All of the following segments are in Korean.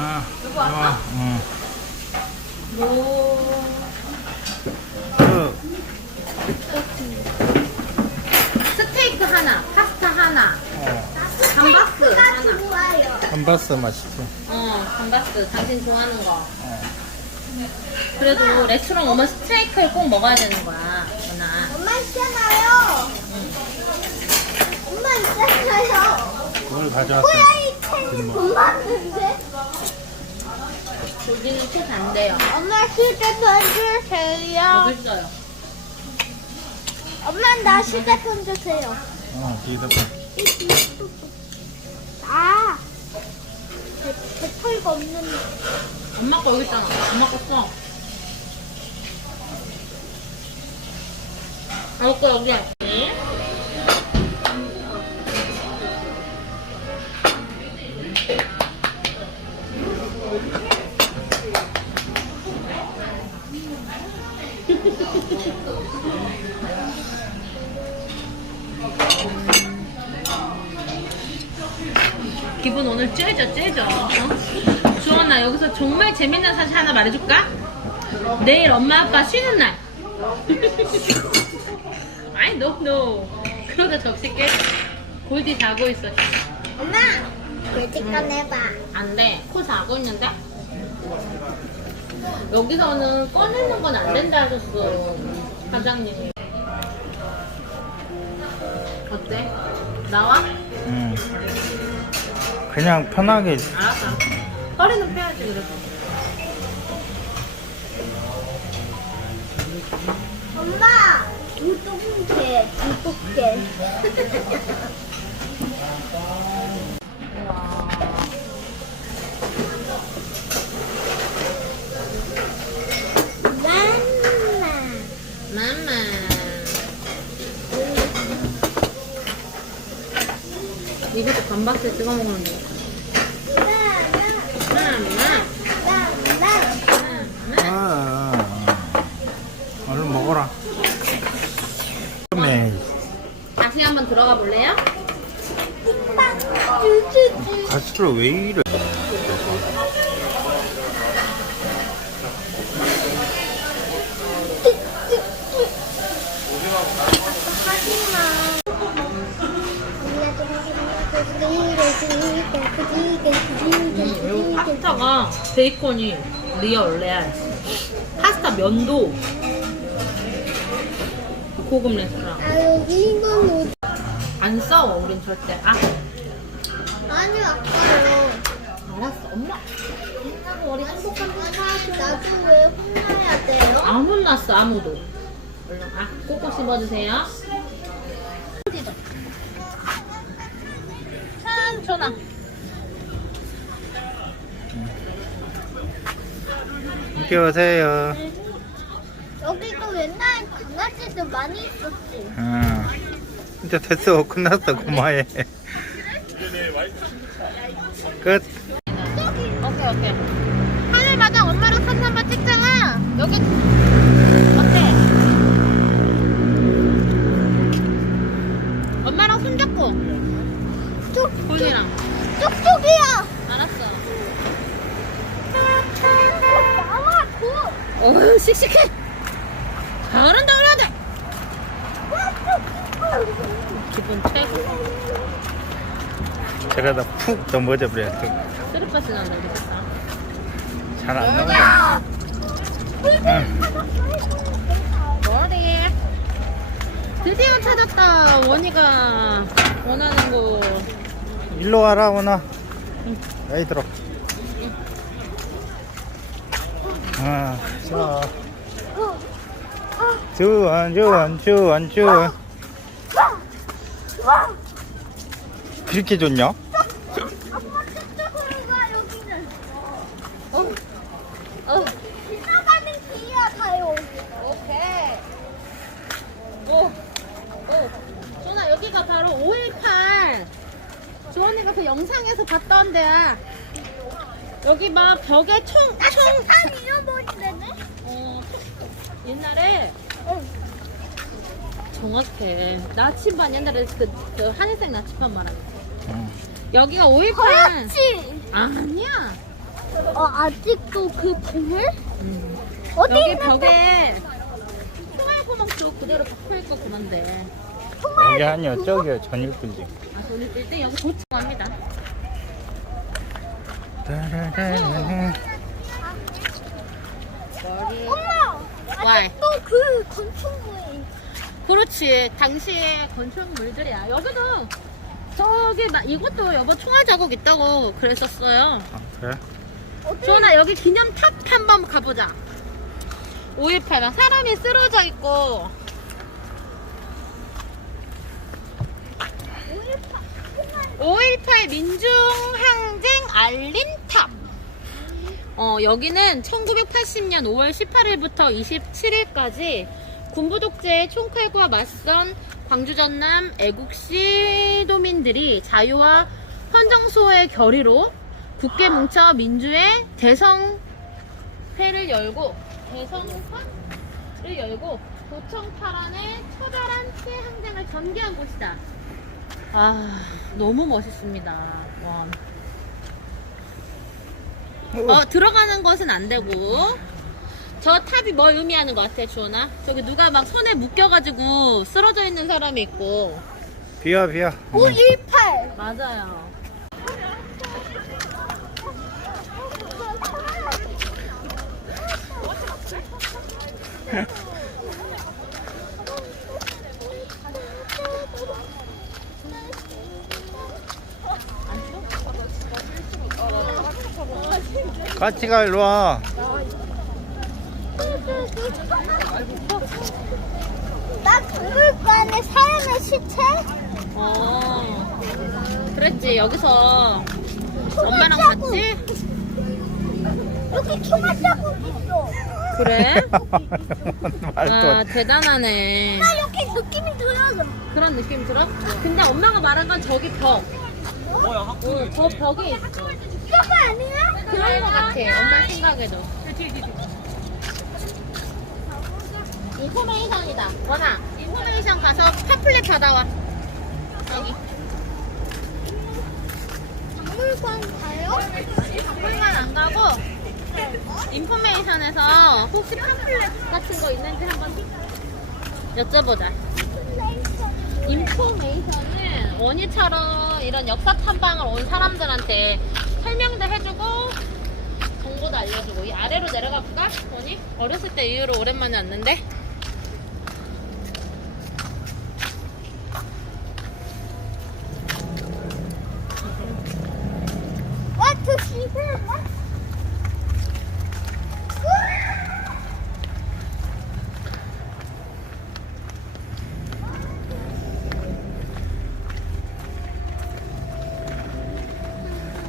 아, 누구 왔어? 응. 뭐 그, 스테이크 하나, 파스타 하나, 어, 감바스 하나. 좋아요. 감바스 맛있어. 어, 감바스. 당신 좋아하는 거. 어. 그래도 레스토랑 오면 스테이크를 꼭 먹어야 되는 거야, 누나. 엄마 있잖아요. 엄마 있잖아요. 그걸 가져왔어. 호야이 캔이 돈 많은데? 여기는 꼭안 돼요. 엄마 휴대폰 주세요. 여기 있어요. 엄마 나 휴대폰 주세요. 어, 뒤에다 봐. 아, 배, 배 털고 없는. 엄마 거 여기 있잖아. 엄마 거 써. 아, 거 여기. 기분 오늘 째져 째져 어? 주원아 여기서 정말 재밌는 사실 하나 말해줄까? 내일 엄마 아빠 쉬는 날. 아이 노노 그러다 적시 깨 골디 자고 있어. 엄마, 돼지간 해봐. 안돼. 코 자고 있는데? 여기서는 꺼내는 건 안 된다 하셨어 사장님이 어때? 나와? 응. 그냥 편하게. 알았어 허리는 펴야지 그래도 엄마, 두둑개. 맘마. 맘마 이것도 감바스에 찍어 먹으면 돼 아. 얼른 먹어라. 네. 다시 한번 들어가 볼래요? 가스를 왜 이래? 이 파스타가 베이컨이 리얼 레알 파스타 면도 고급 레스토랑. 아 여기 안 싸워 우린 절대. 아. 아니 아까요. 알았어 엄마. 끝나고 우리 행복한 거 나도 왜 혼나야 돼요? 안 혼났어 아무도. 얼른 아 꼭꼭 씹어주세요. 천천아 이렇게 오세요. 여기도 옛날 강아지도 많이 있었지. 응. 이제 됐어. 끝났어. 고마해. 끝. 오케이 오케이 하늘마당 엄마랑 사진 한번 찍잖아 여기 어때? 엄마랑 손잡고 쭉, 볼리랑 쭉쭉이야. 알았어 어, 어휴 씩씩해 잘한다 그래야 돼 기분 최고 제가 다푹 넘어져 버려. 쓰리빠스 난다 이랬다 잘안. 응. 머리 드디어 찾았다 원이가 원하는 거 일로 와라, 오나. 여기 들어. 아, 자. 주원, 주원, 주원, 주원. 와. 그렇게 좋냐? 엄마 쭉쭉으로 가 여기는. 어. 어. 지나가는 길이야 다 여기. 오케이. 오. 오. 조나 여기가 바로 518. 조원이가 그 영상에서 봤던 데야. 여기 막 벽에 총, 총. 어, 옛날에 응. 정확해. 나침반 옛날에 그, 그 하늘색 나침반 말하는 거. 응. 여기가 518. 거였지. 아니야. 어, 아직도 그 봉을? 어디 여기 있는데? 벽에 총알 구멍도 그대로 박혀있고 그런데 여기 아니요 저기요 전일 빌딩 아 돈이 빌딩 여기 도착합니다 따라라라. 머리 엄마! 와이. 아직도 그 건축물이. 그렇지. 당시에 건축물들이야. 여기도 저기 나 이것도 여보 총알 자국 있다고 그랬었어요. 아, 그래? 조나 여기 기념 탑 한번 가보자. 5.18 막 사람이 쓰러져 있고. 5.18 민중항쟁 알림탑 어, 여기는 1980년 5월 18일부터 27일까지 군부 독재의 총칼과 맞선 광주 전남 애국시 도민들이 자유와 헌정수호의 결의로 굳게 뭉쳐 민주의 대성회를 열고 대성화를 열고 도청 탈환의 처절한 피해 항쟁을 전개한 곳이다. 아 너무 멋있습니다. 와. 어, 들어가는 것은 안 되고. 저 탑이 뭘 의미하는 것 같아, 주원아? 저기 누가 막 손에 묶여가지고 쓰러져 있는 사람이 있고. 비야 비야 518. 맞아요. 같이 가 일로 와 나 박물관에 사람의 시체? 어. 그랬지, 여기서 엄마랑 같이? 여기 총알 자국 있어. 그래? 말도 아, 안 대단하네. 나 여기 느낌이 들어서. 그런 느낌 들어? 근데 엄마가 말한 건 저기 벽. 뭐야? 응, 저 벽이. 저거 아니야? 그런 거 같아, 엄마 생각에도. 인포메이션이다. 원아, 인포메이션 가서 팜플렛 받아와. 여기. 박물관 가요? 박물관 안 가고, 인포메이션에서 혹시 팜플렛 같은 거 있는지 한번 여쭤보자. 인포메이션은 원희처럼 이런 역사 탐방을 온 사람들한테 설명도 해주고 정보도 알려주고 이 아래로 내려가 볼까? 원희? 어렸을 때 이후로 오랜만에 왔는데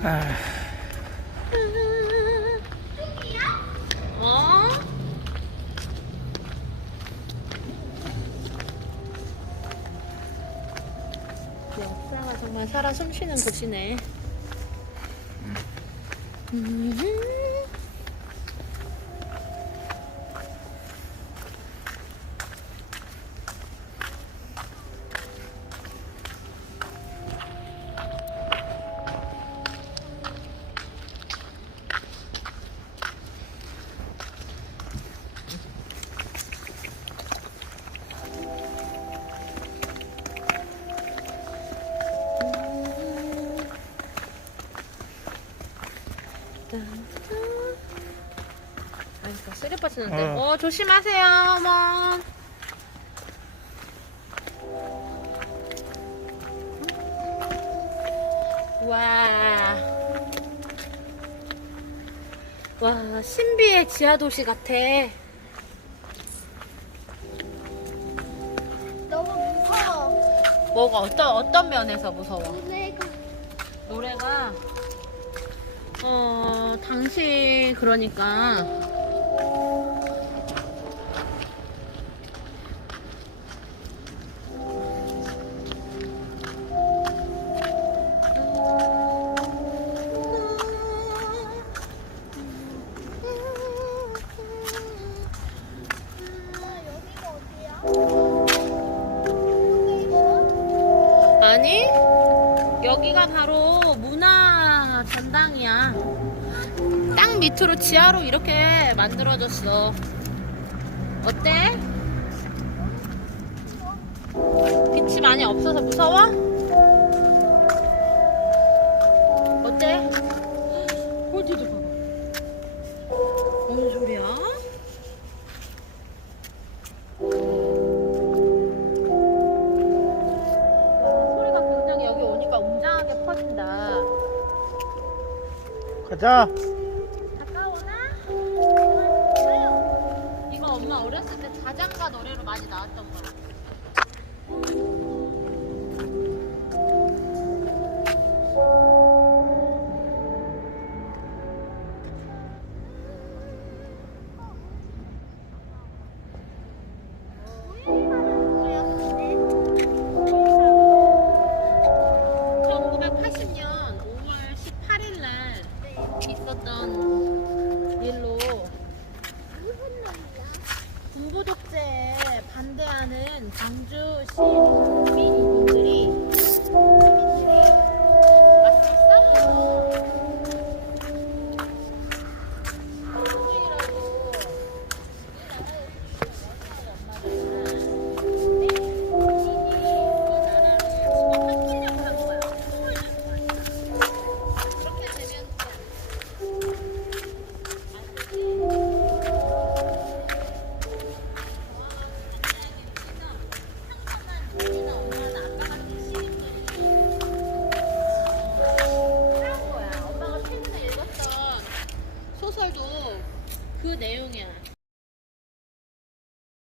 아, 어? 역사가 정말 살아 숨쉬는 곳이네. 음. 쓰레빠 치는데. 어. 어. 조심하세요, 어머. 와. 와, 신비의 지하 도시 같아. 너무 무서워. 뭐가 어떤 어떤 면에서 무서워? 내가 노래가 어 당시 그러니까 전당이야. 밑으로 지하로 이렇게 만들어졌어. 어때? 빛이 많이 없어서 무서워? 어때? 홀디도 봐봐. 뭔 소리야? 가 저는 광주시 민이